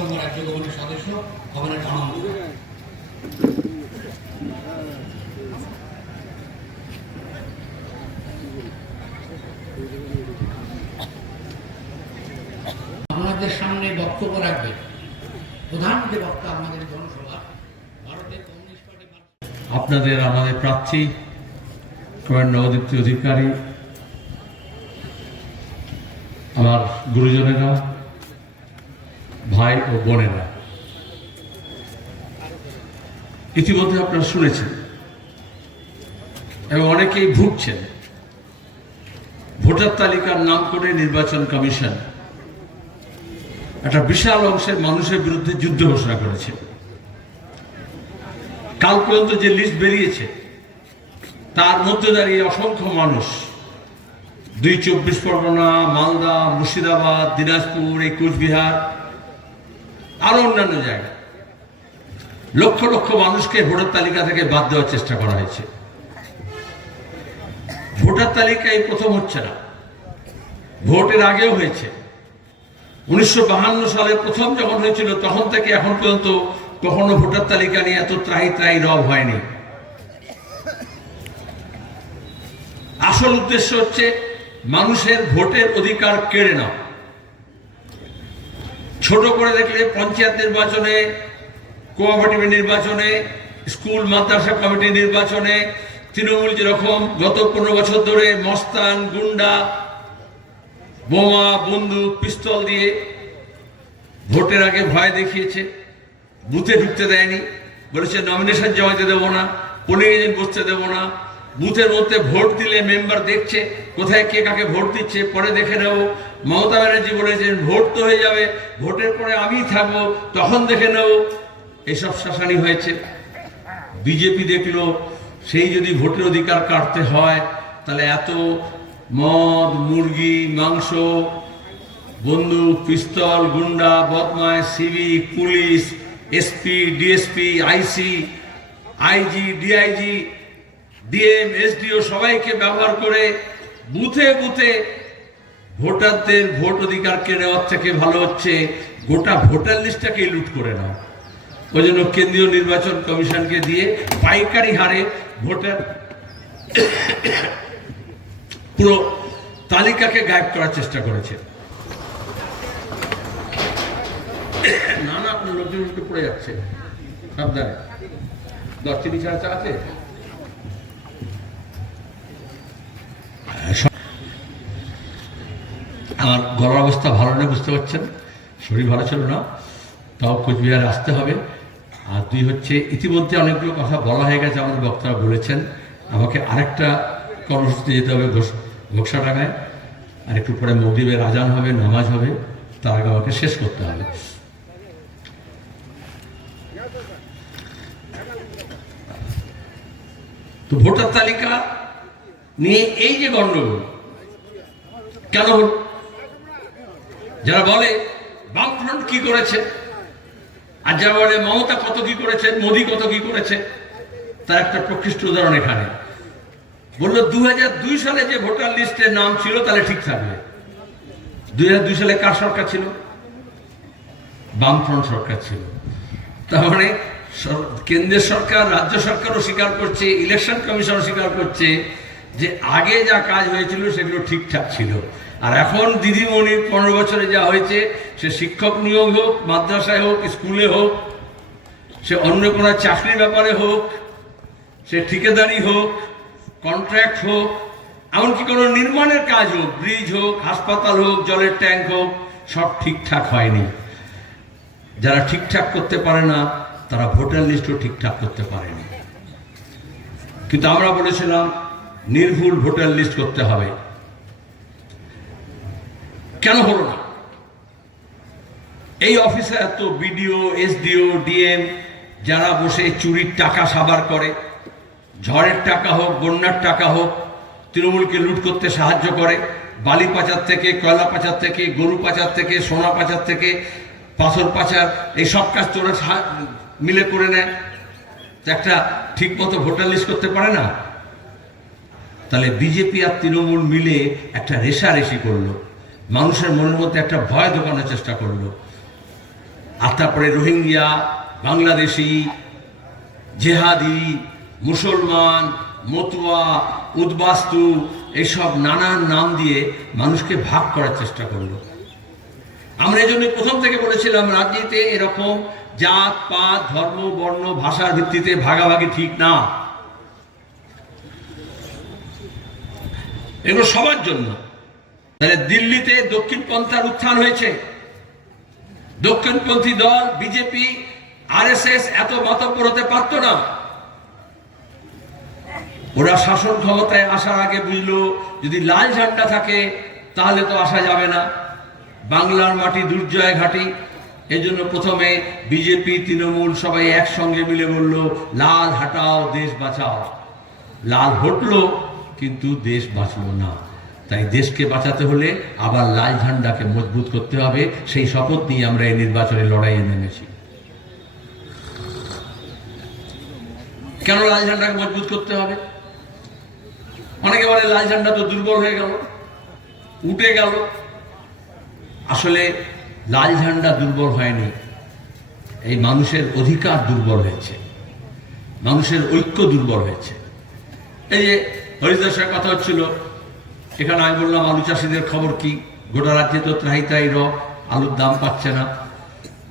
নম্বর রাজ্য কমিটির সদস্য ভবনের সমাজ। আপনাদের সামনে বক্তব্য রাখবেন প্রধান যে বক্তা আমাদের জনসভা ভারতের কমিউনিস্ট পার্টি। আপনাদের আমাদের প্রার্থী কমান্ড নবদীপ্তি অধিকারী, আমার গুরুজনেরা, ভাই ও বোনেরা, ইতিমধ্যে আপনারা শুনেছেন এবং অনেকেই ভুগছেন। ভোটার তালিকার নাম করে নির্বাচন কমিশন একটা বিশাল অংশের মানুষের বিরুদ্ধে যুদ্ধ ঘোষণা করেছে। কাল পর্যন্ত যে লিস্ট বেরিয়েছে তার মধ্যে দাঁড়িয়ে অসংখ্য মানুষ ২ পরগনা, মালদা, মুর্শিদাবাদ, দিনাজপুর, এই কোচবিহার, আরো অন্যান্য জায়গায় লক্ষ লক্ষ মানুষকে ভোটার তালিকা থেকে বাদ দেওয়ার চেষ্টা করা হয়েছে। ভোটার তালিকায় প্রথম হচ্ছে না, ভোটের আগেও হয়েছে। 1952 সালে প্রথম যখন হয়েছিল তখন থেকে এখন পর্যন্ত কখনো ভোটার তালিকা নিয়ে এত ত্রাহি ত্রাহি রব হয়নি। আসল উদ্দেশ্য হচ্ছে মানুষের ভোটের অধিকার কেড়ে নাও। ছোট করে দেখলে পঞ্চায়েত নির্বাচনে, কোঅপারেটিভ নির্বাচনে, স্কুল মাদ্রাসা কমিটি নির্বাচনে তৃণমূল যেরকম গত 15 বছর ধরে মস্তান, গুন্ডা, বোমা, বন্দুক, পিস্তল দিয়ে ভোটের আগে ভয় দেখিয়েছে, বুথে ঢুকতে দেয়নি, বলেছে নমিনেশন জমা দিতে দেবো না, পোলিং এজেন্ট বসতে দেবো না, বুথের মধ্যে ভোট দিলে মেম্বার দেখছে কোথায় কে কাকে ভোট দিচ্ছে, পরে দেখে নেব। মমতা ব্যানার্জি বলেছেন ভোট তো হয়ে যাবে, ভোটের পরে আমিই থাকবো, তখন দেখে নেব। এসব শাসানি হয়েছে। বিজেপি দেখলো সেই যদি ভোটের অধিকার কাটতে হয় তাহলে এত মদ, মুরগি, মাংস, বন্দুক, পিস্তল, গুন্ডা, বদমাইশ, সিভিক, পুলিশ, এসপি, ডিএসপি, আইসি, আইজি, ডিআইজি, ডিএম, এসডিও সবাইকে ব্যবহার করে বুথে বুথে ভোটারদের ভোট অধিকার কেড়ে নেওয়ার থেকে ভালো হচ্ছে গোটা ভোটার লিস্টটাকে লুট করে নাও। ওই জন্য কেন্দ্রীয় নির্বাচন কমিশনকে দিয়ে পাইকারি হারে ভোটার পুরো তালিকাকে গায়েব করার চেষ্টা করেছে। না না, আপনার লোকজন একটু পড়ে যাচ্ছে, সাবধানে। 10 চিনি ছাড়া চা আছে? আমার গলার অবস্থা ভালো নেই, বুঝতে পারছেন, শরীর ভালো ছিল না, তাও কোচবিহারে আসতে হবে। আর 2 হচ্ছে ইতিমধ্যে অনেকগুলো কথা বলা হয়ে গেছে, আমাদের বক্তারা বলেছেন আমাকে আরেকটা কর্মসূচিতে যেতে হবে ঘোকসাডাঙ্গায়, আর একটু পরে মাগরিবের আজান হবে, নামাজ হবে, তার আগে আমাকে শেষ করতে হবে। তো ভোটার তালিকা নিয়ে এই যে গন্ডগোল কেন হল? যারা বলে বামফ্রন্ট কি করেছে, আর যারা বলে মমতা কত কি করেছেন, মোদী কত কি করেছে, তার একটা প্রকৃষ্ট উদাহরণ এখানে। বললো 2002 সালে যে ভোটার লিস্টে নাম ছিল তাহলে ঠিক থাকবে। 2002 সালে কার সরকার ছিল? বামফ্রন্ট সরকার ছিল। তার মানে কেন্দ্রের সরকার, রাজ্য সরকারও স্বীকার করছে, ইলেকশন কমিশনও স্বীকার করছে যে আগে যা কাজ হয়েছিল সেগুলো ঠিকঠাক ছিল। আর এখন দিদিমণির 15 বছরে যা হয়েছে, সে শিক্ষক নিয়োগ হোক, মাদ্রাসায় হোক, স্কুলে হোক, সে অন্য কোনো চাকরির ব্যাপারে হোক, সে ঠিকাদারি হোক, কন্ট্রাক্ট হোক, এমনকি কোনো নির্মাণের কাজ হোক, ব্রিজ হোক, হাসপাতাল হোক, জলের ট্যাঙ্ক হোক, সব ঠিকঠাক হয়নি। যারা ঠিকঠাক করতে পারে না তারা ভোটার লিস্টও ঠিকঠাক করতে পারেনি। কিন্তু আমরা বলেছিলাম নির্ভুল ভোটার লিস্ট করতে হবে। কেন হলো না? এই অফিসে এত বিডিও, এসডিও, ডিএম যারা বসে চুরির টাকা সাবার করে, ঝড়ের টাকা হোক, বন্যার টাকা হোক, তৃণমূলকে লুট করতে সাহায্য করে, বালি পাচার থেকে, কয়লা পাচার থেকে, গরু পাচার থেকে, সোনা পাচার থেকে, পাথর পাচার, এই সব কাজ তোরা মিলে করে নেয়, একটা ঠিক মতো ভোটার লিস্ট করতে পারে না। তাহলে বিজেপি আর তৃণমূল মিলে একটা রেষারেষি করলো, মানুষের মনের মধ্যে একটা ভয় ঢোকানোর চেষ্টা করলো। আর তারপরে রোহিঙ্গা, বাংলাদেশি, জেহাদি, মুসলমান, মতুয়া, উদ্বাস্তু, এইসব নানান নাম দিয়ে মানুষকে ভাগ করার চেষ্টা করলো। আমরা এই জন্য প্রথম থেকে বলেছিলাম রাজনীতিতে এরকম জাত পাত, ধর্ম, বর্ণ, ভাষার ভিত্তিতে ভাগাভাগি ঠিক না। এগুলো সবার জন্য। তাহলে দিল্লিতে দক্ষিণপন্থার উত্থান হয়েছে। দক্ষিণপন্থী দল বিজেপি, আরএসএস এত মাতব্বর হতে পারত না। ওরা শাসন ক্ষমতায় আসার আগে বুঝলো যদি লাল ঝান্ডা থাকে তাহলে তো আসা যাবে না, বাংলার মাটি দুর্জয় ঘাটি। এই জন্য প্রথমে বিজেপি, তৃণমূল সবাই একসঙ্গে মিলে বলল লাল হাটাও, দেশ বাঁচাও। লাল হটলো কিন্তু দেশ বাঁচলো না। তাই দেশকে বাঁচাতে হলে আবার লাল ঝান্ডাকে মজবুত করতে হবে। সেই শপথ নিয়ে আমরা এই নির্বাচনের লড়াইয়ে নেমেছি। কেন লাল ঝান্ডাকে মজবুত করতে হবে? অনেকে বলে লাল ঝান্ডা তো দুর্বল হয়ে গেল, উঠে গেল। আসলে লাল ঝান্ডা দুর্বল হয়নি, এই মানুষের অধিকার দুর্বল হয়েছে, মানুষের ঐক্য দুর্বল হয়েছে। এই যে হরিদাসের কথা হচ্ছিল, এখানে আমি বললাম আলু চাষিদের খবর কি, গোটা রাজ্যে তো ত্রাহি ত্রাহি রব, আলুর দাম পাচ্ছে না।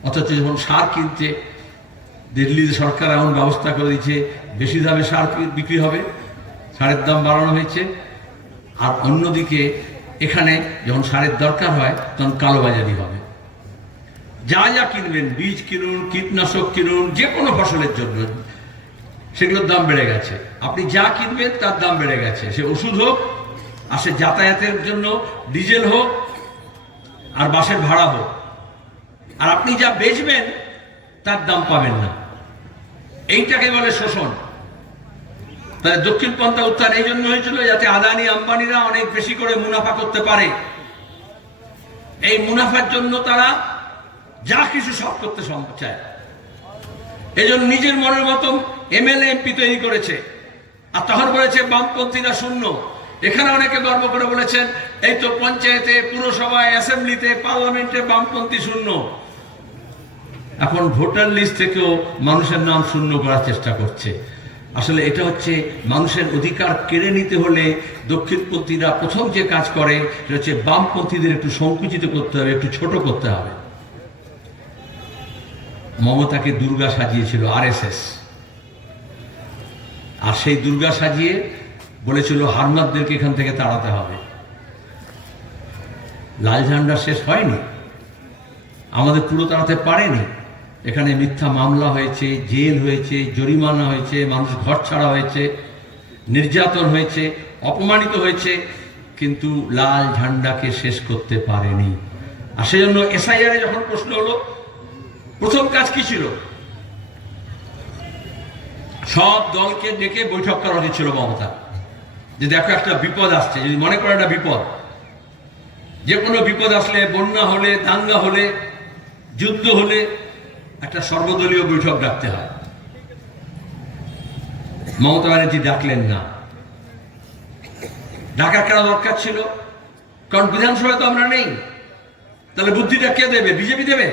অথচ যখন সার কিনছে, দিল্লি সরকার এমন ব্যবস্থা করে দিচ্ছে বেশি দামে সার বিক্রি হবে, সারের দাম বাড়ানো হয়েছে। আর অন্যদিকে এখানে যখন সারের দরকার হয় তখন কালোবাজারি হবে। যা যা কিনবেন, বীজ কিনুন, কীটনাশক কিনুন, যে কোনো ফসলের জন্য সেগুলোর দাম বেড়ে গেছে। আপনি যা কিনবেন তার দাম বেড়ে গেছে, সে ওষুধ হোক, আর সে যাতায়াতের জন্য ডিজেল হোক, আর বাসের ভাড়া হোক। আর আপনি যা বেচবেন তার দাম পাবেন না। এইটাকে বলে শোষণ। তাহলে দক্ষিণপন্থা উত্থান এই জন্য হয়েছিল যাতে আদানি আম্বানিরা অনেক বেশি করে মুনাফা করতে পারে। এই মুনাফার জন্য তারা যা কিছু সব করতে চায়। এই জন্য নিজের মনের মতন এমএলএ এমপি তৈরি করেছে। আর তখন বলেছে বামপন্থীরা শূন্য। এখানে অনেকে গর্ব করে বলেছেন এই তো পঞ্চায়েতে, পুরসভায়, অ্যাসেম্বলিতে, পার্লামেন্টে বামপন্থী শূন্য। এখন ভোটার লিস্ট থেকেও মানুষের নাম শূন্য করার চেষ্টা করছে। আসলে এটা হচ্ছে মানুষের অধিকার কেড়ে নিতে হলে দক্ষিণপন্থীরা প্রথম যে কাজ করে সেটা হচ্ছে বামপন্থীদের একটু সংকুচিত করতে হবে, একটু ছোট করতে হবে। মমতাকে দুর্গা সাজিয়েছিল আরএসএস, আর সেই দুর্গা সাজিয়ে বলেছিল হারমাতদেরকে এখান থেকে তাড়াতে হবে। লাল ঝান্ডা শেষ হয়নি, আমাদের পুরো তাড়াতে পারেনি। এখানে মিথ্যা মামলা হয়েছে, জেল হয়েছে, জরিমানা হয়েছে, মানুষ ঘর ছাড়া হয়েছে, নির্যাতন হয়েছে, অপমানিত হয়েছে, কিন্তু লাল ঝান্ডাকে শেষ করতে পারেনি। আর সেজন্য এসআইআর এ যখন প্রশ্ন হলো, প্রথম কাজ কি ছিল? সব দলকে ডেকে বৈঠক করা উচিত ছিল মমতা, যে দেখো একটা বিপদ আসছে, যদি মনে করে একটা বিপদ, যে কোনো বিপদ আসলে, বন্যা হলে, দাঙ্গা হলে, যুদ্ধ হলে একটা সর্বদলীয় বৈঠক ডাকতে হয়। মমতা ব্যানার্জি ডাকলেন না। ডাকার কেন দরকার ছিল? কারণ বিধানসভায় তো আমরা নেই। তাহলে বুদ্ধিটা কে দেবে? বিজেপি দেবে?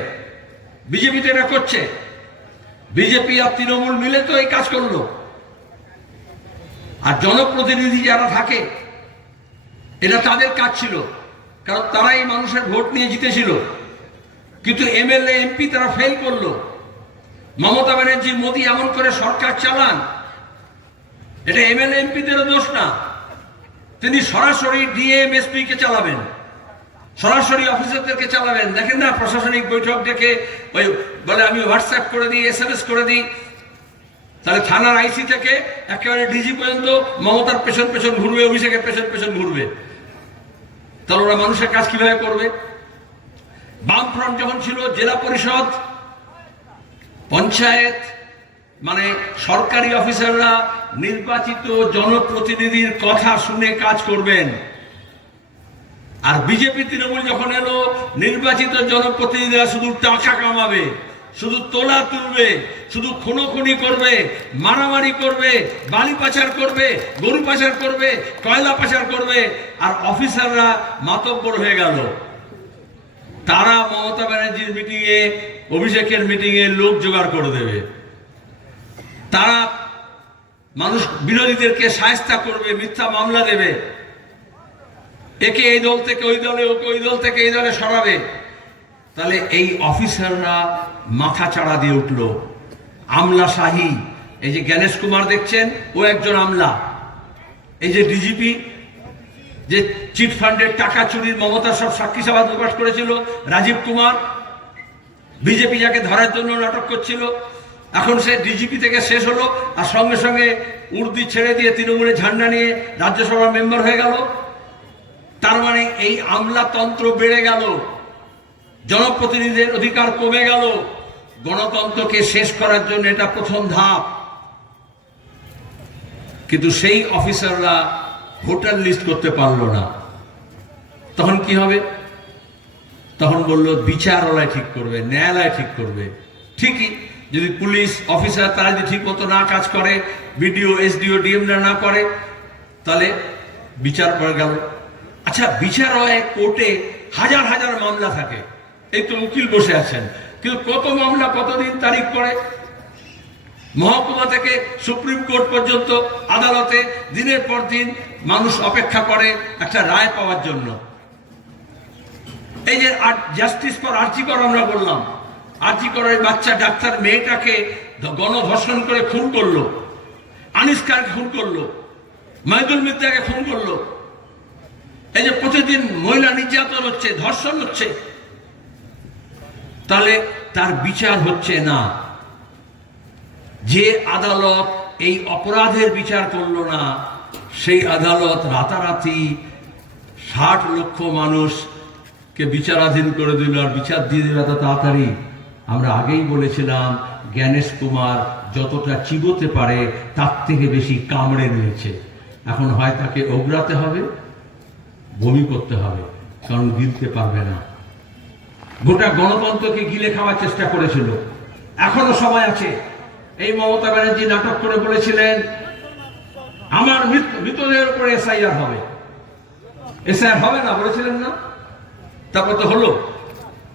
বিজেপি তো এটা করছে। বিজেপি আর তৃণমূল মিলে তো এই কাজ করলো। আর জনপ্রতিনিধি যারা থাকে, এটা তাদের কাজ ছিল, কারণ তারাই মানুষের ভোট নিয়ে জিতেছিল। কিন্তু এমএলএ এমপি তারা ফেল করলো। মমতা ব্যানার্জি, মোদী এমন করে সরকার চালান, এটা এমএলএ এমপিদেরও দোষ না। তিনি সরাসরি ডিএম এসপি কে চালাবেন, সরাসরি অফিসারদেরকে চালাবেন। দেখেন না প্রশাসনিক বৈঠক ডেকে ওই বলে আমি হোয়াটসঅ্যাপ করে দিই, SMS করে দিই। তাহলে থানার আইসি থেকে একেবারে ডিজি পর্যন্ত মমতার পেছন পেছন ঘুরবে, অভিষেকের পেছন পেছন ঘুরবে। তাহলে ওরা মানুষের কাজ কিভাবে করবে? বামফ্রন্ট যখন ছিল, জেলা পরিষদ, পঞ্চায়েত, মানে সরকারি অফিসাররা নির্বাচিত জনপ্রতিনিধির কথা শুনে কাজ করবেন। আর বিজেপি তৃণমূল যখন এলো, নির্বাচিত জনপ্রতিনিধিরা শুধু টাকা কামাবে, শুধু তোলা তুলবে, শুধু খুনোখুনি করবে, মারামারি করবে, বালি পাচার করবে, গরু পাচার করবে, কয়লা পাচার করবে। আর অফিসাররা মাতব্বর হয়ে গেল। তারা মমতা ব্যানার্জির মিটিংয়ে অভিষেকের মিটিংয়ে লোক জোগাড় করে দেবে, তারা মানুষ বিরোধীদেরকে শায়েস্তা করবে, মিথ্যা মামলা দেবে, একে এই দল থেকে ওই দলে, ওকে ওই দল থেকে এই দলে সরাবে। তাহলে এই অফিসাররা মাথা চাড়া দিয়ে উঠল। আমলা শাহী, এই যে জ্ঞানেশ কুমার দেখছেন, ও একজন আমলা। এই যে ডিজিপি, যে চিট ফান্ডের টাকা চুরির মমতার সব সাক্ষী সভা প্রকাশ করেছিল, রাজীব কুমার, বিজেপি যাকে ধরার জন্য নাটক করছিল, এখন সে ডিজিপি থেকে শেষ হলো, আর সঙ্গে সঙ্গে উর্দি ছেড়ে দিয়ে তৃণমূলের ঝান্ডা নিয়ে রাজ্যসভার মেম্বার হয়ে গেল। তার মানে এই আমলাতন্ত্র বেড়ে গেল, জনপ্রতিনিধিদের অধিকার কমে গেল। গণতন্ত্রকে শেষ করার জন্য এটা প্রথম ধাপ। কিন্তু সেই অফিসাররা ভোটার লিস্ট করতে পারলো না। তখন কি হবে? তখন বলল বিচারালয় ঠিক করবে, ন্যায়ালয় ঠিক করবে। ঠিকই, যদি পুলিশ অফিসার তারা যদি ঠিক মতো না কাজ করে, বিডিও, এসডিও, ডিএম না করে, তাহলে বিচার করে গেল। আচ্ছা, বিচারালয়ে কোর্টে হাজার হাজার মামলা থাকে, এই তো উকিল বসে আছেন, কিন্তু কত মামলা কতদিন তারিখ পড়ে। মহকুমা থেকে সুপ্রিম কোর্ট পর্যন্ত আদালতে দিনের পর দিন মানুষ অপেক্ষা করে একটা রায় পাওয়ার জন্য। এই যে জাস্টিস ফর আরজিকর আমরা বললাম, আরজিকরের বাচ্চা ডাক্তার মেয়েটাকে গণধর্ষণ করে খুন করলো, আনিসকারকে খুন করলো, মাহিদুল মিত্রাকে খুন করলো। এই যে প্রতিদিন মহিলা নির্যাতন হচ্ছে, ধর্ষণ হচ্ছে, তাহলে তার বিচার হচ্ছে না। যে আদালত এই অপরাধের বিচার করলো না, সেই আদালত রাতারাতি 60 লক্ষ মানুষকে বিচারাধীন করে দিল, আর বিচার দিয়ে দিল এত তাড়াতাড়ি। আমরা আগেই বলেছিলাম জ্ঞানেশ কুমার যতটা চিবোতে পারে তার থেকে বেশি কামড়ে নিয়েছে। এখন হয় তাকে ওগড়াতে হবে, বমি করতে হবে, কারণ গিলতে পারবে না। গোটা গণতন্ত্রকে গিলে খাওয়ার চেষ্টা করেছিল। এখনো সময় আছে। এই মমতা ব্যানার্জি নাটক করে বলেছিলেন আমার মৃতদেহের উপরে এসআইআর হবে। এসআইআর হবে না বলেছিলেন না? তারপর তো হলো।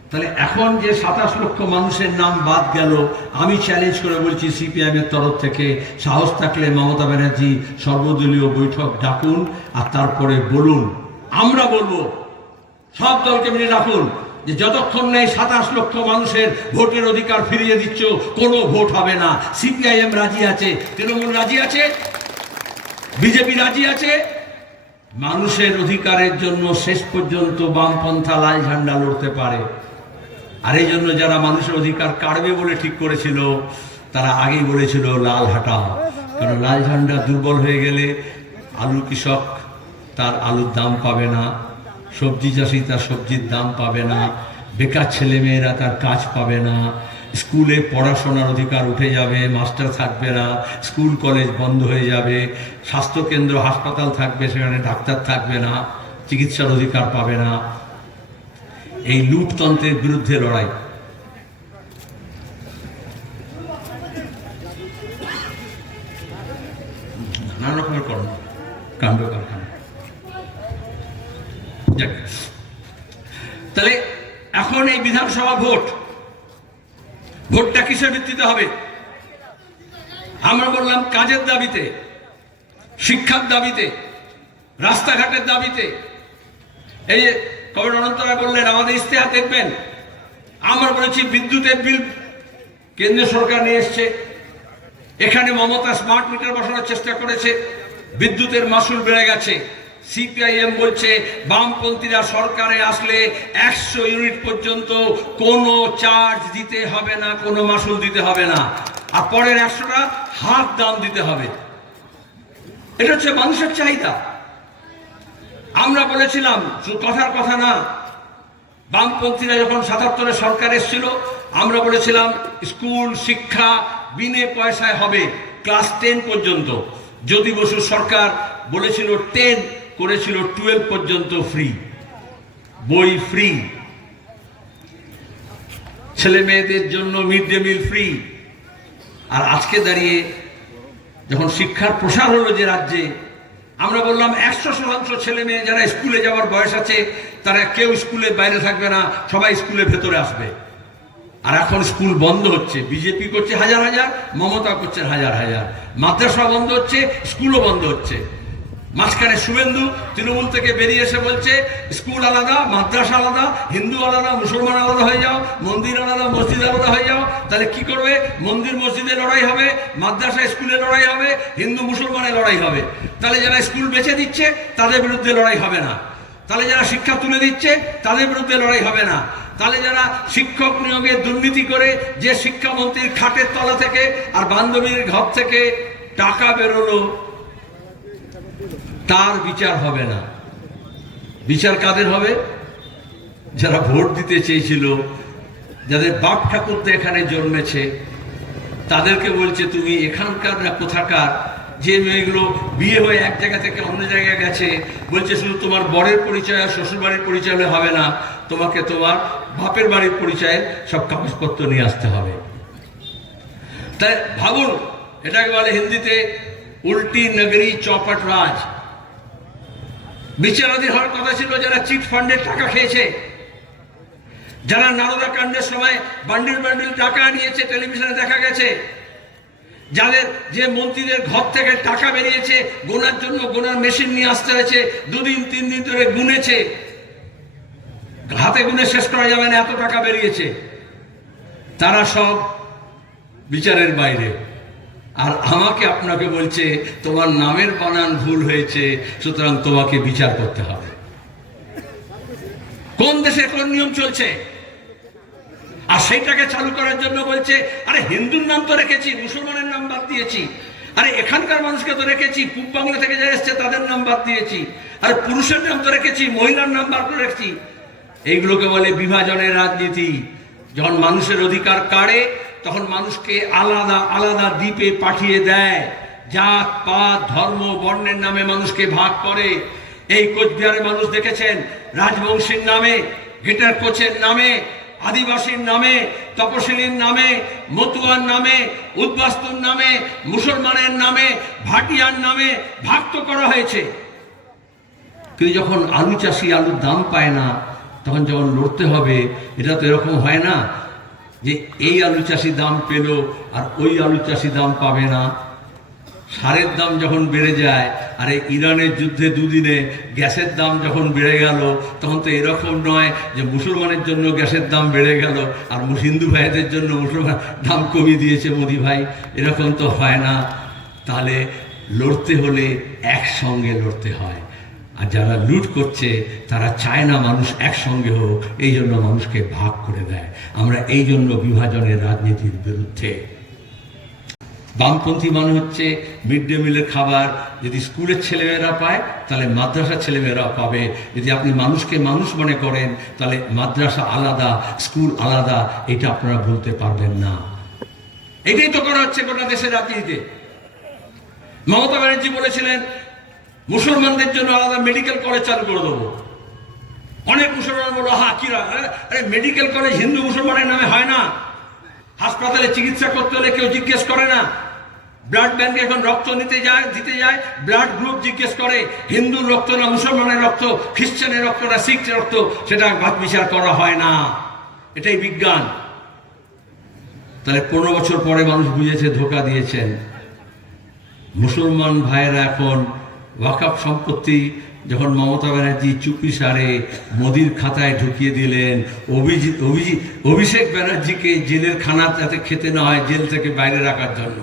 তাহলে এখন যে 27 লক্ষ মানুষের নাম বাদ গেল, আমি চ্যালেঞ্জ করে বলছি সিপিআইএম এর তরফ থেকে, সাহস থাকলে মমতা ব্যানার্জি সর্বদলীয় বৈঠক ডাকুন, আর তারপরে বলুন, আমরা বলবো, সব দলকে মিলে রাখুন, যে যতক্ষণ নেই 27 লক্ষ মানুষের ভোটের অধিকার ফিরিয়ে দিচ্ছ, কোনো ভোট হবে না। সিপিআইএম রাজি আছে, তৃণমূল রাজি আছে, বিজেপি রাজি আছে। মানুষের অধিকারের জন্য শেষ পর্যন্ত বামপন্থা লাল ঝান্ডা লড়তে পারে। আর এই জন্য যারা মানুষের অধিকার কাড়বে বলে ঠিক করেছিল, তারা আগেই বলেছিল লাল হাঁটাও, কারণ লাল ঝান্ডা দুর্বল হয়ে গেলে আলু কৃষক তার আলুর দাম পাবে না, সবজি চাষি তার সবজির দাম পাবে না, বেকার ছেলেমেয়েরা তার কাজ পাবে না, স্কুলে পড়াশোনার অধিকার উঠে যাবে, মাস্টার থাকবে না, স্কুল কলেজ বন্ধ হয়ে যাবে, স্বাস্থ্যকেন্দ্র হাসপাতাল থাকবে, সেখানে ডাক্তার থাকবে না, চিকিৎসার অধিকার পাবে না। এই লুটতন্ত্রের বিরুদ্ধে লড়াই। নানা রকমের কর্ম কাণ্ড কারখানা। তাহলে এখন এই বিধানসভা ভোটটা কিসের ভিত্তিতে হবে? আমরা বললাম কাজের দাবিতে, শিক্ষার দাবিতে, রাস্তাঘাটের দাবিতে। এই যে কবে অনন্ত রায় বললেন আমাদের ইস্তেহার দেখবেন, আমরা বলেছি বিদ্যুতের বিল কেন্দ্র সরকার নিয়ে এসছে, এখানে মমতা স্মার্ট মিটার বসানোর চেষ্টা করেছে, বিদ্যুতের মাসুল বেড়ে গেছে। সিপিআইএম বলছে বামপন্থীরা সরকারে আসলে 100 ইউনিট পর্যন্ত কোনো চার্জ দিতে হবে না, কোনো মাসুল দিতে হবে না, আর পরের 100টা হাফ দাম দিতে হবে। এটা হচ্ছে মানুষের চাহিদা। আমরা বলেছিলাম, কথার কথা না, বামপন্থীরা যখন 77-এ সরকার এসেছিল, আমরা বলেছিলাম স্কুল শিক্ষা বিনে পয়সায় হবে, ক্লাস 10 পর্যন্ত। জ্যোতি বসুর সরকার বলেছিল 10, করেছিল 12 পর্যন্ত ফ্রি, বই ফ্রি, ছেলে মেয়েদের জন্য মিড ডে মিল ফ্রি। আর আজকে দাঁড়িয়ে যখন শিক্ষার প্রসার হলো যে রাজ্যে, আমরা বললাম 100% ছেলে মেয়ে যারা স্কুলে যাওয়ার বয়স আছে, তারা কেউ স্কুলের বাইরে থাকবে না, সবাই স্কুলের ভেতরে আসবে। আর এখন স্কুল বন্ধ হচ্ছে, বিজেপি করছে হাজার হাজার, মমতা করছেন হাজার হাজার। মাদ্রাসা বন্ধ হচ্ছে, স্কুলও বন্ধ হচ্ছে। মাঝখানে শুভেন্দু তৃণমূল থেকে বেরিয়ে এসে বলছে স্কুল আলাদা, মাদ্রাসা আলাদা, হিন্দু আলাদা, মুসলমান আলাদা হয়ে যাও, মন্দির আলাদা, মসজিদ আলাদা হয়ে যাও। তাহলে কি করবে? মন্দির মসজিদে লড়াই হবে, মাদ্রাসা স্কুলে লড়াই হবে, হিন্দু মুসলমানের লড়াই হবে। তাহলে যারা স্কুল বেচে দিচ্ছে তাদের বিরুদ্ধে লড়াই হবে না। তাহলে যারা শিক্ষা তুলে দিচ্ছে তাদের বিরুদ্ধে লড়াই হবে না। তাহলে যারা শিক্ষক নিয়োগে দুর্নীতি করে, যে শিক্ষামন্ত্রীর খাটের তলা থেকে আর বান্ধবীর ঘর থেকে টাকা বেরোলো, তার বিচার হবে না। বিচার কাদের হবে? যারা ভোট দিতে চেয়েছিল, যাদের বাপ ঠাকুরতে এখানে জন্মেছে, তাদেরকে বলছে তুমি এখানকার না কোথাকার। যে মেয়েগুলো বিয়ে হয়ে এক জায়গা থেকে অন্য জায়গায় গেছে, বলছে শুধু তোমার বরের পরিচয় আর শ্বশুরবাড়ির পরিচয় হলে হবে না, তোমাকে তোমার বাপের বাড়ির পরিচয়ের সব কাগজপত্র নিয়ে আসতে হবে। তাই ভাবুন, এটাকে বলে হিন্দিতে উল্টি নগরী চৌপট রাজ। বিচারাধীন হওয়ার কথা ছিল যারা চিট ফান্ডের টাকা খেয়েছে, যারা নারদা কাণ্ডের সময় বান্ডিল বান্ডিল টাকা নিয়েছে, টেলিভিশনে দেখা গেছে। যাদের যে মন্ত্রীদের ঘর থেকে টাকা বেরিয়েছে, গোনার জন্য গোনার মেশিন নিয়ে আসতে হয়েছে, 2 দিন 3 দিন ধরে গুনেছে, হাতে গুনে শেষ করা যাবে না, এত টাকা বেরিয়েছে। তারা সব বিচারের বাইরে। আর আমাকে আপনাকে বলছে তোমার নামের বানান ভুল হয়েছে, সুতরাং তোমাকে বিচার করতে হবে। কোন দেশে কোন নিয়ম চলছে? আর সেইটাকে চালু করার জন্য বলছে আরে হিন্দুর নাম তো রেখেছি, মুসলমানের নাম বাদ দিয়েছি। আরে এখানকার মানুষকে তো রেখেছি, পূর্ব বাংলা থেকে যারা এসছে তাদের নাম বাদ দিয়েছি। আরে পুরুষের নাম তো রেখেছি, মহিলার নাম বাদ করে রেখেছি। এইগুলোকে বলে বিভাজনের রাজনীতি। যখন মানুষের অধিকার কাড়ে তখন মানুষকে আলাদা আলাদা দ্বীপে পাঠিয়ে দেয়, জাত পাত ধর্ম বর্ণের নামে মানুষকে ভাগ করে। এই কোচবিহারের মানুষ দেখেছেন, রাজবংশীর নামে, গিটার কোচের নামে, আদিবাসীর নামে, তপশিলীর নামে, মতুয়ার নামে, উদ্বাস্তুর নামে, মুসলমানের নামে, ভাটিয়ার নামে ভাগ তো করা হয়েছে। কিন্তু যখন আলু চাষি আলুর দাম পায় না, তখন যখন লড়তে হবে, এটা তো এরকম হয় না যে এই আলু চাষি দাম পেল আর ওই আলু চাষি দাম পাবে না। সারের দাম যখন বেড়ে যায়, আরে ইরানের যুদ্ধে 2 দিনে গ্যাসের দাম যখন বেড়ে গেল, তখন তো এরকম নয় যে মুসলমানের জন্য গ্যাসের দাম বেড়ে গেল আর হিন্দু ভাইদের জন্য মুসলমান দাম কমিয়ে দিয়েছে মোদি ভাই, এরকম তো হয় না। তাহলে লড়তে হলে একসঙ্গে লড়তে হয়। আর যারা লুট করছে তারা চায় না মানুষ একসঙ্গে হোক, এই জন্য মানুষকে ভাগ করে দেয়। আমরা এই জন্য বিভাজনের রাজনীতির বিরুদ্ধে। বামপন্থী মানে হচ্ছে মিড ডে মিলের খাবার যদি স্কুলের ছেলেমেয়েরা পায় তাহলে মাদ্রাসার ছেলেমেয়েরাও পাবে। যদি আপনি মানুষকে মানুষ মনে করেন তাহলে মাদ্রাসা আলাদা, স্কুল আলাদা, এটা আপনারা বলতে পারবেন না। এটাই তো করা হচ্ছে গোটা দেশের রাজনীতিতে। মমতা ব্যানার্জি বলেছিলেন মুসলমানদের জন্য আলাদা মেডিকেল কলেজ চালু করে দেবো। অনেক মুসলমান বললো হা কি, আরে মেডিকেল কলেজ হিন্দু মুসলমানের নামে হয় না। হাসপাতালে চিকিৎসা করতে হলে কেউ জিজ্ঞেস করে না। ব্লাড ব্যাংকে এখন রক্ত দিতে যায়, ব্লাড গ্রুপ জিজ্ঞেস করে, হিন্দুর রক্ত না মুসলমানের রক্ত, খ্রিস্টানের রক্ত না শিখের রক্ত, সেটা বাদ বিচার করা হয় না। এটাই বিজ্ঞান। তাহলে 15 বছর পরে মানুষ বুঝেছে ধোঁকা দিয়েছেন। মুসলমান ভাইয়েরা এখন ওয়াকফ সম্পত্তি যখন মমতা ব্যানার্জি চুপি সারে মোদির খাতায় ঢুকিয়ে দিলেন, অভিষেক ব্যানার্জিকে জেলের খানা যাতে খেতে না হয়, জেল থেকে বাইরে রাখার জন্য,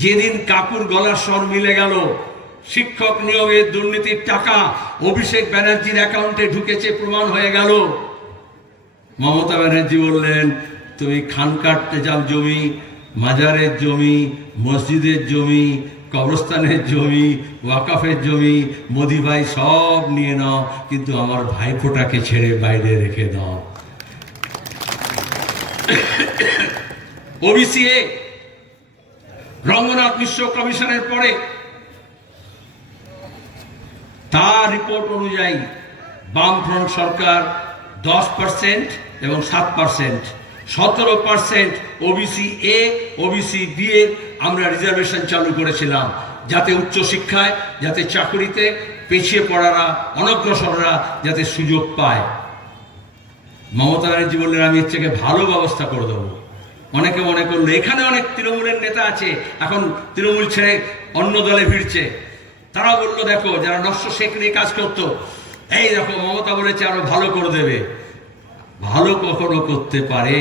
যেদিন কাকুর গলার স্বর মিলে গেল, শিক্ষক নিয়োগের দুর্নীতির টাকা অভিষেক ব্যানার্জির অ্যাকাউন্টে ঢুকেছে প্রমাণ হয়ে গেল, মমতা ব্যানার্জি বললেন তুমি খান কাটতে যাও জমি, মাজারের জমি, মসজিদের জমি, কবরস্থানের জমি, ওয়াকফের জমি, মোদি ভাই সব নিয়ে নাও, কিন্তু আমার ভাইফোঁটাকে ছেড়ে বাইরে রেখে দাও। ওবিসিএ রঙ্গনাথ মিশ্র কমিশনের পরে তার রিপোর্ট অনুযায়ী বামফ্রন্ট সরকার 10% এবং 7%, 17% ওবিসি এ, ওবিসি বি এর আমরা রিজার্ভেশন চালু করেছিলাম, যাতে উচ্চশিক্ষায়, যাতে চাকরিতে পিছিয়ে পড়ারা, অনগ্রসররা যাতে সুযোগ পায়। মমতা ব্যানার্জি বললেন আমি এর থেকে ভালো ব্যবস্থা করে দেবো। অনেকে মনে করলো এখানে অনেক তৃণমূলের নেতা আছে, এখন তৃণমূল ছেড়ে অন্য দলে ভিড়ছে, তারা বললো দেখো যারা নস্য শেখ নিয়ে কাজ করতো, এই দেখো মমতা বলেছে আরো ভালো করে দেবে। ভালো কখনো করতে পারে?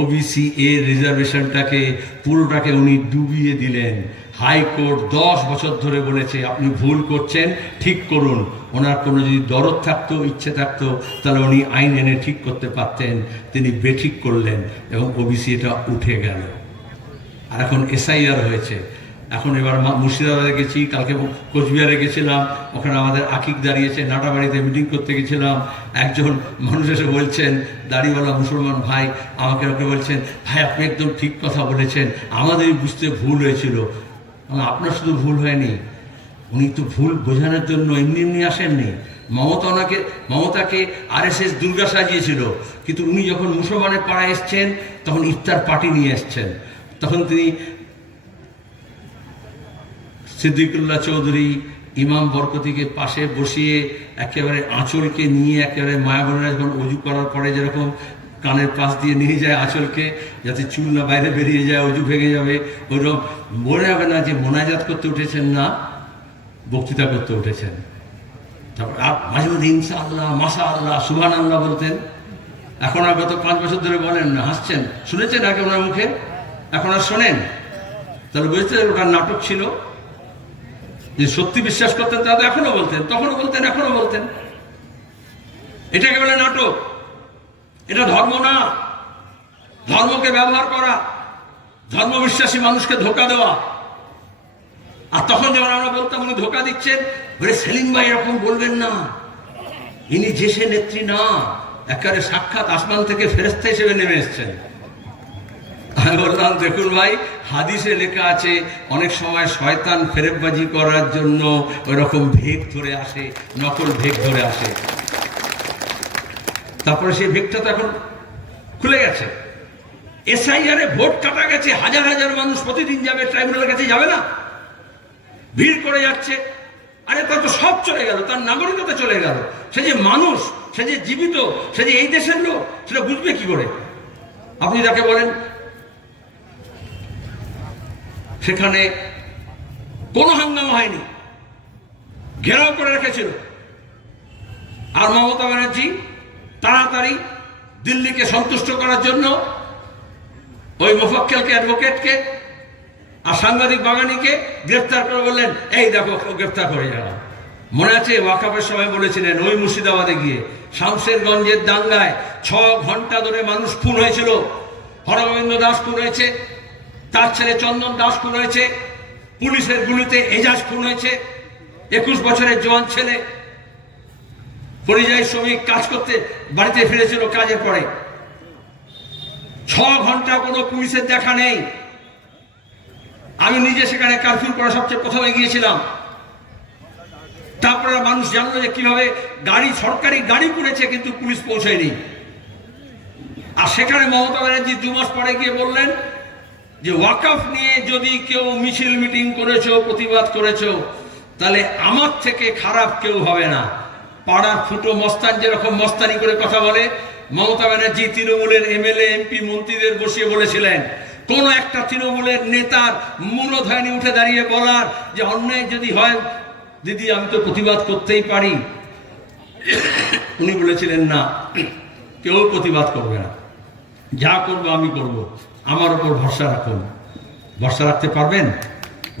ওবিসি এর রিজার্ভেশনটাকে পুরোটাকে উনি ডুবিয়ে দিলেন। হাইকোর্ট 10 বছর ধরে বলেছে আপনি ভুল করছেন, ঠিক করুন। ওনার কোনো যদি দরদ থাকতো, ইচ্ছে থাকতো, তাহলে উনি আইন এনে ঠিক করতে পারতেন। তিনি বেঠিক করলেন এবং ওবিসি এটা উঠে গেল। আর এখন এসআইআর হয়েছে। এখন এবার মুর্শিদাবাদে গেছি, কালকে কোচবিহারে গেছিলাম, ওখানে আমাদের আকিক দাঁড়িয়েছে, নাটাবাড়িতে মিটিং করতে গেছিলাম। একজন মানুষ এসে বলছেন, দাড়িওয়ালা মুসলমান ভাই আমাকে ওকে বলছেন, ভাই আপনি একদম ঠিক কথা বলেছেন, আমাদেরই বুঝতে ভুল হয়েছিল। আপনার শুধু ভুল হয়নি, উনি তো ভুল বোঝানোর জন্য এমনি এমনি আসেননি। মমতাকে RSS দুর্গা সাজিয়েছিল, কিন্তু উনি যখন মুসলমানের পাড়ায় এসছেন তখন ইফতার পার্টি নিয়ে এসছেন। তখন তিনি সিদ্দিকুল্লাহ চৌধুরী, ইমাম বরকতিকে পাশে বসিয়ে একেবারে আঁচলকে নিয়ে, একেবারে মায়াবনেরা যখন অজু করার পরে যেরকম কানের পাশ দিয়ে নিয়ে যায় আঁচলকে, যাতে চুল না বাইরে বেরিয়ে যায়, অজু ভেঙে যাবে, ওইরকম মনে হবে না যে মোনাজাত করতে উঠেছেন, না বক্তৃতা করতে উঠেছেন। তারপর মাঝে মধ্যে ইনশাআল্লাহ, মাশাআল্লাহ, সুবহানাল্লাহ বলতেন। এখন আর গত 5 বছর ধরে বলেন না, হাসছেন, শুনেছেন আগে ওনার মুখে, এখন আর শোনেন। তাহলে বুঝতে ওটা নাটক ছিল। যে সত্যি বিশ্বাস করতেন তা তো এখনো বলতেন, তখনও বলতেন, এখনো বলতেন। এটাকে বলে নাটক। এটা ধর্ম না। ধর্মকে ব্যবহার করা, ধর্মবিশ্বাসী মানুষকে ধোঁকা দেওয়া। আর তখন যখন আমরা বলতাম উনি ধোঁকা দিচ্ছেন, বলে সেলিম ভাই এরকম বলবেন না, ইনি দেশের নেত্রী না, একেবারে সাক্ষাৎ আসমান থেকে ফেরেশতা হিসেবে নেমে এসছেন। আমি বললাম দেখুন ভাই, হাদিসে লেখা আছে অনেক সময় শয়তান ফেরেববাজি করার জন্য ওই রকম ভেগ ধরে আসে, নকল ভেগ ধরে আসে। তারপরে সেই ভেগটা তো এখন খুলে গেছে। এসআইআরে ভোট কাটা গেছে, হাজার হাজার মানুষ প্রতিদিন যাবে, ট্রাইব্যুনালের কাছে যাবে না, ভিড় করে যাচ্ছে। আরে তার তো সব চলে গেল, তার নাগরিকতা চলে গেল। সে যে মানুষ, সে যে জীবিত, সে যে এই দেশের লোক, সেটা বুঝবে কি করে? আপনি যাকে বলেন সেখানে কোনো হাঙ্গামা হয়নি, ঘেরাও করে রেখেছিল। আর মমতা ব্যানার্জি তাড়াতাড়ি দিল্লিকে সন্তুষ্ট করার জন্য ওই মোফাক্কেলকে, অ্যাডভোকেটকে আর সাংবাদিক বাগানিকে গ্রেফতার করে বললেন এই দেখো গ্রেফতার করে যাওয়া। মনে আছে ওয়াকাফের সময় বলেছিলেন ওই মুর্শিদাবাদে গিয়ে শামশেরগঞ্জের দাঙ্গায় 6 ঘন্টা ধরে মানুষ খুন হয়েছিল। হরগোবিন্দ দাস খুন হয়েছে, তার ছেলে চন্দন দাস খুন হয়েছে, পুলিশের গুলিতে এজাজ খুন হয়েছে, 21 বছরের জওয়ান ছেলে পরিযায়ী শ্রমিক কাজ করতে বাড়িতে ফিরেছিল কাজের পরে। 6 ঘন্টা কোনো পুলিশের দেখা নেই। আমি নিজে সেখানে কারফিউ করা সবচেয়ে প্রথমে গিয়েছিলাম। তারপরে মানুষ জানলো যে কিভাবে গাড়ি, সরকারি গাড়ি পুড়েছে কিন্তু পুলিশ পৌঁছায়নি। আর সেখানে মমতা ব্যানার্জি 2 মাস পরে গিয়ে বললেন যে ওয়াকফ নিয়ে যদি কেউ মিছিল মিটিং করেছো, প্রতিবাদ করেছো, তাহলে আমার থেকে খারাপ কেউ হবে না। পাড়ার ফুটো মস্তান যেরকম মস্তানি করে কথা বলে, মমতা ব্যানার্জি তৃণমূলের MLA MP মন্ত্রীদের বসিয়ে বলেছিলেন কোন একটা তৃণমূলের নেতার মূলধায়নে উঠে দাঁড়িয়ে বলার যে অন্যায় যদি হয় দিদি আমি তো প্রতিবাদ করতেই পারি। উনি বলেছিলেন না, কেউ প্রতিবাদ করবে না, যা করবো আমি করব, আমার উপর ভরসা রাখুন। ভরসা রাখতে পারবেন?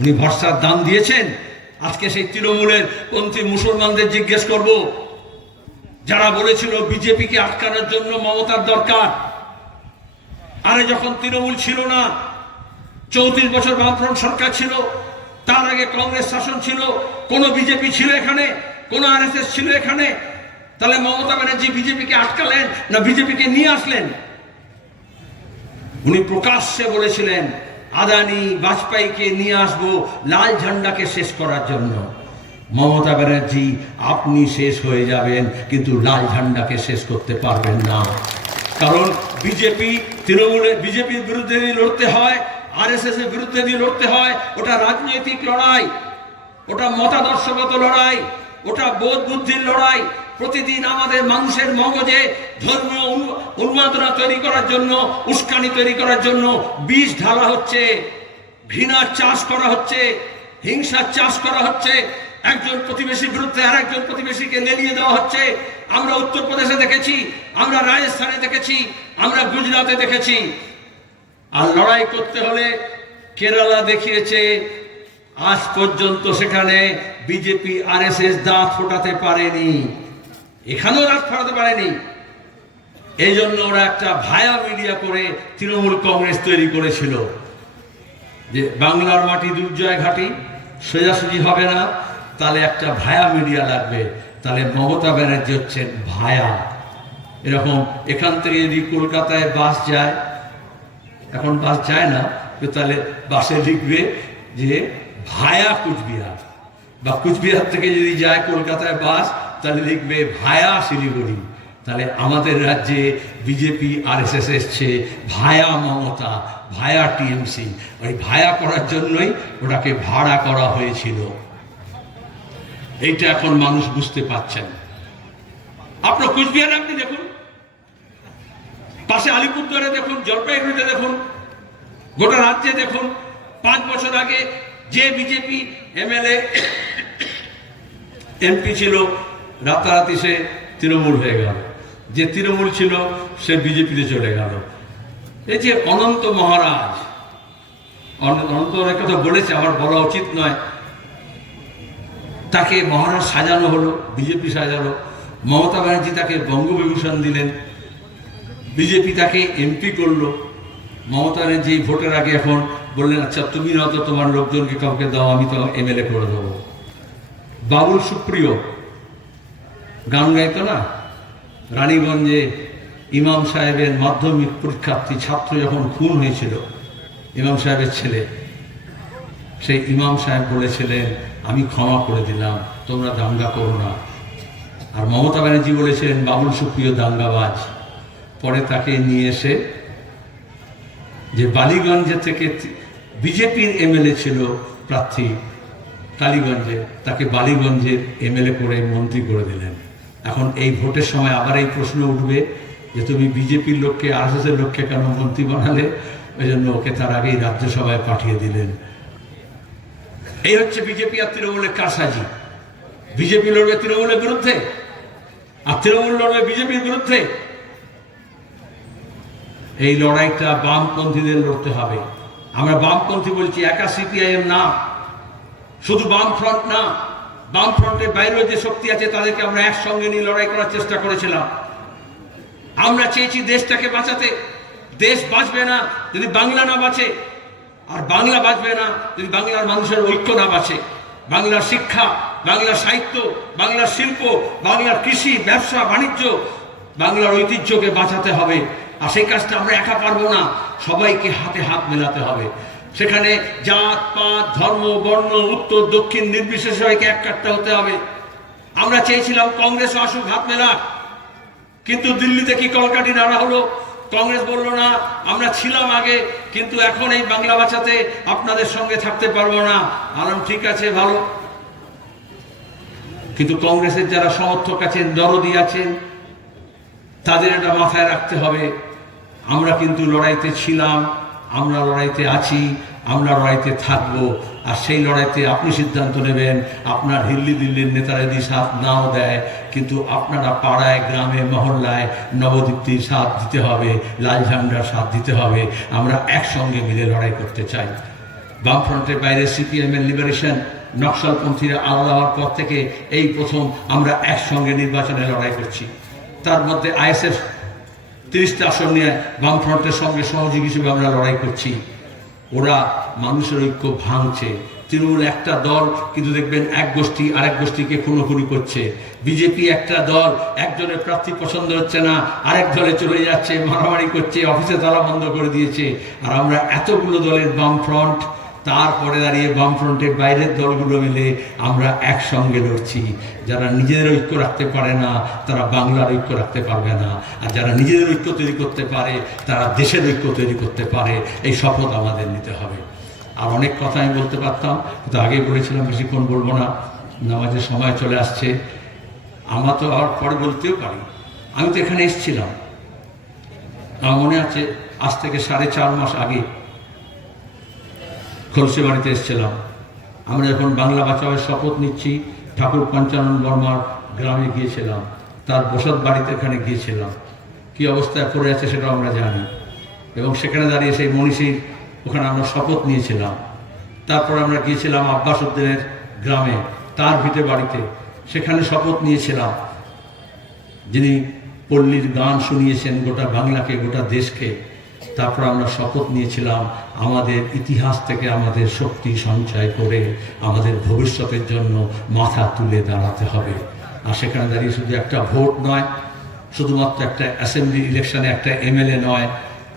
উনি ভরসার দাম দিয়েছেন। আজকে সেই তৃণমূলের পন্থী মুসলমানদের জিজ্ঞেস করব, যারা বলেছিল বিজেপিকে আটকানোর জন্য মমতার দরকার। আরে যখন তৃণমূল ছিল না, 34 বছর বামফ্রন্ট সরকার ছিল, তার আগে কংগ্রেস শাসন ছিল, কোন বিজেপি ছিল এখানে, কোন RSS ছিল এখানে? তাহলে মমতা ব্যানার্জি বিজেপিকে আটকালেন না বিজেপিকে নিয়ে আসলেন? উনি প্রকাশ্যে বলেছিলেন আদানি বাজপেয়ীকে নিয়ে আসবো লাল ঝান্ডাকে শেষ করার জন্য। মমতা ব্যানার্জি আপনি শেষ হয়ে যাবেন, কিন্তু লাল ঝান্ডাকে শেষ করতে পারবেন না। কারণ বিজেপি, তৃণমূলের বিজেপির বিরুদ্ধে দিয়ে লড়তে হয়, RSS এর বিরুদ্ধে দিয়ে লড়তে হয়, ওটা রাজনৈতিক লড়াই, ওটা মতাদর্শগত লড়াই, ওটা বোধ বুদ্ধির লড়াই। প্রতিদিন আমাদের মানুষের মগজে ধর্মীয় উন্মাদনা তৈরি করার জন্য, উস্কানি তৈরি করার জন্য বীজ ঢালা হচ্ছে, ঘৃণার চাষ করা হচ্ছে, হিংসার চাষ করা হচ্ছে, একজন প্রতিবেশীর বিরুদ্ধে আর একজন প্রতিবেশীকে লেলিয়ে দেওয়া হচ্ছে। আমরা উত্তরপ্রদেশে দেখেছি, আমরা রাজস্থানে দেখেছি, আমরা গুজরাটে দেখেছি। আর লড়াই করতে হলে কেরালা দেখিয়েছে, আজ পর্যন্ত সেখানে বিজেপি আরএসএস দাঁত ফোটাতে পারেনি, এখানেও দাঁত ফোটাতে পারেনি। এই জন্য ওরা একটা ভায়া মিডিয়া করে তৃণমূল কংগ্রেস তৈরি করেছিল যে বাংলার মাটি দুর্জয় ঘাটি, সোজাসুজি হবে না, তাহলে একটা ভায়া মিডিয়া লাগবে। তাহলে মমতা ব্যানার্জি হচ্ছেন ভায়া। এরকম এখান থেকে যদি কলকাতায় বাস যায়, এখন বাস যায় না, তাহলে বাসে লিখবে যে ভায়া কুচবিহার, বা কুচবিহার থেকে যদি যায় কলকাতায় বাস, তাহলে লিখবে ভায়া শিলিগুড়ি। তাহলে আমাদের রাজ্যে বিজেপি আরএসএস এসছে ভায়া মমতা, ভায়া টিএমসি। ওই ভায়া করার জন্যই ওটাকে ভাড়া করা হয়েছিল। এইটা এখন মানুষ বুঝতে পারছেন। আপনার কুচবিহারে আপনি দেখুন, পাশে আলিপুরদুয়ারে দেখুন, জলপাইগুড়িতে দেখুন, গোটা রাজ্যে দেখুন। 5 বছর আগে যে বিজেপি এমএলএ এমপি ছিল, রাতারাতি সে তৃণমূল হয়ে গেল। যে তৃণমূল ছিল সে বিজেপিতে চলে গেল। এই যে অনন্ত মহারাজ, অনন্ত অনেক কথা বলেছে, আমার বলা উচিত নয়, তাকে মহারাজ সাজানো হলো, বিজেপি সাজালো। মমতা ব্যানার্জি তাকে বঙ্গবিভূষণ দিলেন, বিজেপি তাকে এমপি করলো। মমতা ব্যানার্জি ভোটের আগে এখন বললেন, আচ্ছা তুমি হয়তো তোমার লোকজনকে কাউকে দাও, আমি তো এমএলএ করে দেবো। বাবুল সুপ্রিয় গান গাইতো না, রানীগঞ্জে ইমাম সাহেবের মাধ্যমিক পরীক্ষার্থী ছাত্র যখন খুন হয়েছিল, ইমাম সাহেবের ছেলে, সেই ইমাম সাহেব বলেছিলেন আমি ক্ষমা করে দিলাম, তোমরা দাঙ্গা করো না। আর মমতা ব্যানার্জি বলেছিলেন বাবুল সুপ্রিয় দাঙ্গাবাজ। পরে তাকে নিয়ে এসে, যে বালিগঞ্জে থেকে বিজেপির এমএলএ ছিল প্রার্থী কালীগঞ্জে, তাকে বালিগঞ্জের এমএলএ করে মন্ত্রী করে দিলেন। এখন এই ভোটের সময় আবার এই প্রশ্ন উঠবে যে তুমি বিজেপির লোককে আরএসএসের লোককে কেন মন্ত্রী বানালে? ওই জন্য ওকে তার আগেই রাজ্যসভায় পাঠিয়ে দিলেন। এই হচ্ছে বিজেপি আর তৃণমূলের কারসাজি। বিজেপি লড়বে তৃণমূলের বিরুদ্ধে, আর তৃণমূল লড়বে বিজেপির বিরুদ্ধে। এই লড়াইটা বামপন্থীদের লড়তে হবে। আমরা বামপন্থী বলছি, একা সিপিআইএম না, শুধু বাম ফ্রন্ট না, বাম ফ্রন্টের বাইরেও যে শক্তি আছে তাদেরকে আমরা একসঙ্গে নিয়ে লড়াই করার চেষ্টা করেছিলাম। আমরা চেয়েছি দেশটাকে বাঁচাতে। দেশ বাঁচবে না যদি বাংলা না বাঁচে, আর বাংলা বাঁচবে না যদি বাংলার মানুষের ঐক্য না বাঁচে। বাংলার শিক্ষা, বাংলার সাহিত্য, বাংলার শিল্প, বাংলার কৃষি, ব্যবসা বাণিজ্য, বাংলার ঐতিহ্যকে বাঁচাতে হবে। আর সেই কাজটা আমরা একা পারবো না, সবাইকে হাতে হাত মেলাতে হবে। সেখানে জাত পাত, ধর্ম, বর্ণ, উত্তর দক্ষিণ নির্বিশেষে সবাইকে এক কাট্টা হতে হবে। আমরা চেয়েছিলাম কংগ্রেস আসুক, হাত মেলা, কিন্তু দিল্লিতে কি কলকাঠি নাড়া হলো। কংগ্রেস বলল না, আমরা ছিলাম আগে, কিন্তু এখন এই বাংলা বাঁচাতে আপনাদের সঙ্গে থাকতে পারবো না। আলাম ঠিক আছে, ভালো। কিন্তু কংগ্রেসের যারা সমর্থক আছেন, দরদি আছেন, তাদের এটা মাথায় রাখতে হবে, আমরা কিন্তু লড়াইতে ছিলাম, আমরা লড়াইতে আছি, আমরা লড়াইতে থাকবো। আর সেই লড়াইতে আপনি সিদ্ধান্ত নেবেন। আপনার হিল্লি দিল্লির নেতারা যদি সাথ নাও দেয়, কিন্তু আপনারা পাড়ায়, গ্রামে, মহল্লায় নবদীপ্তির সাথ দিতে হবে, লাল ঝান্ডার সাথ দিতে হবে। আমরা একসঙ্গে মিলে লড়াই করতে চাই। বামফ্রন্টের বাইরে সিপিএমের লিবারেশন, নকশালপন্থীরা আলাদা হওয়ার পর থেকে এই প্রথম আমরা একসঙ্গে নির্বাচনে লড়াই করছি। তার মধ্যে আইএসএফ 30টা আসন নিয়ে বামফ্রন্টের সঙ্গে সহযোগী হিসেবে আমরা লড়াই করছি। ওরা মানুষের ঐক্য ভাঙছে। তৃণমূল একটা দল, কিন্তু দেখবেন এক গোষ্ঠী আরেক গোষ্ঠীকে খুনোখুনি করছে। বিজেপি একটা দল, একজনের প্রার্থী পছন্দ হচ্ছে না, আরেক দলে চলে যাচ্ছে, মারামারি করছে, অফিসে তালা বন্ধ করে দিয়েছে। আর আমরা এতগুলো দলের বামফ্রন্ট, তারপরে দাঁড়িয়ে বামফ্রন্টের বাইরের দলগুলো মিলে আমরা একসঙ্গে লড়ছি। যারা নিজেদের ঐক্য রাখতে পারে না, তারা বাংলার ঐক্য রাখতে পারবে না। আর যারা নিজেদের ঐক্য তৈরি করতে পারে, তারা দেশের ঐক্য তৈরি করতে পারে। এই শপথ আমাদের নিতে হবে। আর অনেক কথা আমি বলতে পারতাম, কিন্তু আগেই বলেছিলাম বেশিক্ষণ বলবো না, নামাজের সময় চলে আসছে। আমরা তো আর পরে বলতেও পারি, আমি তো এখানে এসেছিলাম, আমার মনে আছে আজ থেকে 4.5 মাস আগে খলসি বাড়িতে এসেছিলাম। আমরা যখন বাংলা বাঁচাওয়ার শপথ নিচ্ছি, ঠাকুর পঞ্চানন বর্মার গ্রামে গিয়েছিলাম, তার বসত বাড়িতে এখানে গিয়েছিলাম, কি অবস্থায় পড়ে আছে সেটাও আমরা জানি, এবং সেখানে দাঁড়িয়ে সেই মনীষীর ওখানে আমরা শপথ নিয়েছিলাম। তারপর আমরা গিয়েছিলাম আব্বাস উদ্দিনের গ্রামে, তার ভিটে বাড়িতে, সেখানে শপথ নিয়েছিলাম, যিনি পল্লীর গান শুনিয়েছেন গোটা বাংলাকে, গোটা দেশকে। তারপর আমরা শপথ নিয়েছিলাম আমাদের ইতিহাস থেকে আমাদের শক্তি সঞ্চয় করে আমাদের ভবিষ্যতের জন্য মাথা তুলে দাঁড়াতে হবে। আর সেখানে দাঁড়িয়ে শুধু একটা ভোট নয়, শুধুমাত্র একটা অ্যাসেম্বলি ইলেকশনে একটা এমএলএ নয়,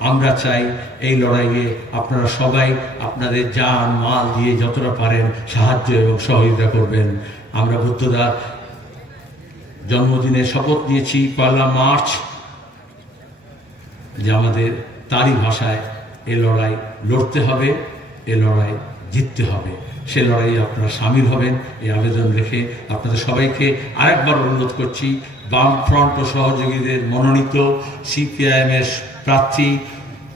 আমরা চাই এই লড়াইয়ে আপনারা সবাই আপনাদের জান মাল দিয়ে যতটা পারেন সাহায্য এবং সহযোগিতা করবেন। আমরা বুদ্ধদার জন্মদিনে শপথ নিয়েছি 1 মার্চ, যে আমাদের তারই ভাষায় এ লড়াই লড়তে হবে, এ লড়াই জিততে হবে। সে লড়াইয়ে আপনারা সামিল হবেন, এই আবেদন রেখে আপনাদের সবাইকে আরেকবার অনুরোধ করছি, বামফ্রন্ট ও সহযোগীদের মনোনীত সিপিআইএমের প্রার্থী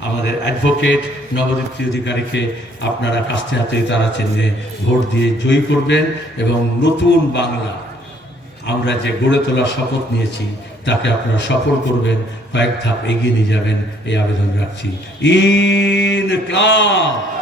আমাদের অ্যাডভোকেট নবদীপ্তি অধিকারীকে আপনারা কাস্তে হাতে তারা চিহ্নে ভোট দিয়ে জয়ী করবেন, এবং নতুন বাংলা আমরা যে গড়ে তোলার শপথ নিয়েছি তাকে আপনারা সফল করবেন, কয়েক ধাপ এগিয়ে নিয়ে যাবেন, এই আবেদন রাখছি। ইনকলাব।